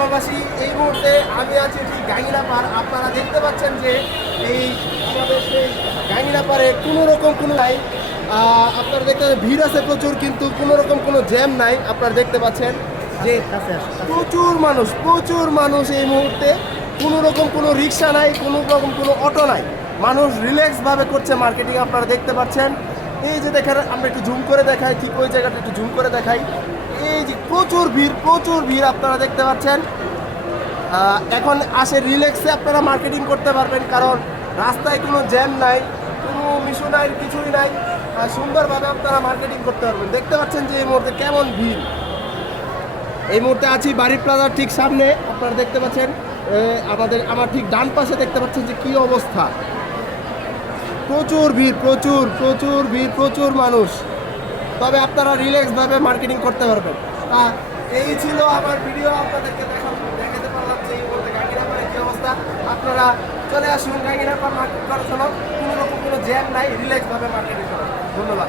ঢাকাবাসী, এই মুহূর্তে আমি আছি ঠিক গাঙ্গিনাপাড়। আপনারা দেখতে পাচ্ছেন যে এই আমাদের সেই গাঙ্গিনাপাড়ে কোনো রকম কোনো নাই, আপনারা দেখতে পাচ্ছেন ভিড় আছে প্রচুর, কিন্তু কোনো রকম কোনো জ্যাম নাই। আপনারা দেখতে পাচ্ছেন যে প্রচুর মানুষ এই মুহূর্তে, কোনো রকম কোনো রিক্সা নাই, কোনো রকম কোনো অটো নাই, মানুষ রিল্যাক্সভাবে করছে মার্কেটিং। আপনারা দেখতে পাচ্ছেন এই যে দেখেন, আমরা একটু জুম করে দেখাই, ঠিক ওই জায়গাটা একটু জুম করে দেখাই। এই যে প্রচুর ভিড় আপনারা দেখতে পাচ্ছেন। এখন আসে রিল্যাক্সে আপনারা মার্কেটিং করতে পারবেন, কারণ রাস্তায় কোনো জ্যাম নাই, কোনো মিশু নাই, কিছুই নাই। সুন্দরভাবে আপনারা মার্কেটিং করতে পারবেন। দেখতে পাচ্ছেন যে এই মুহূর্তে কেমন ভিড়। এই মুহূর্তে আছি বাড়ি প্লাজার ঠিক সামনে। আপনারা দেখতে পাচ্ছেন আমার ঠিক ডান পাশে দেখতে পাচ্ছেন যে কী অবস্থা। প্রচুর ভিড়, প্রচুর মানুষ। তবে আপনারা রিল্যাক্সভাবে মার্কেটিং করতে পারবেন। এই ছিল আমার ভিডিও, আপনাদেরকে দেখাতে পারলাম যে এই মুহূর্তে গাঙ্গিনাপাড়ের কী অবস্থা। আপনারা চলে আসুন গাঙ্গিনাপাড় মার্কেট করার জন্য। কোনো রকম কোনো জ্যাম নাই, রিল্যাক্সভাবে মার্কেটিং করা। ধন্যবাদ।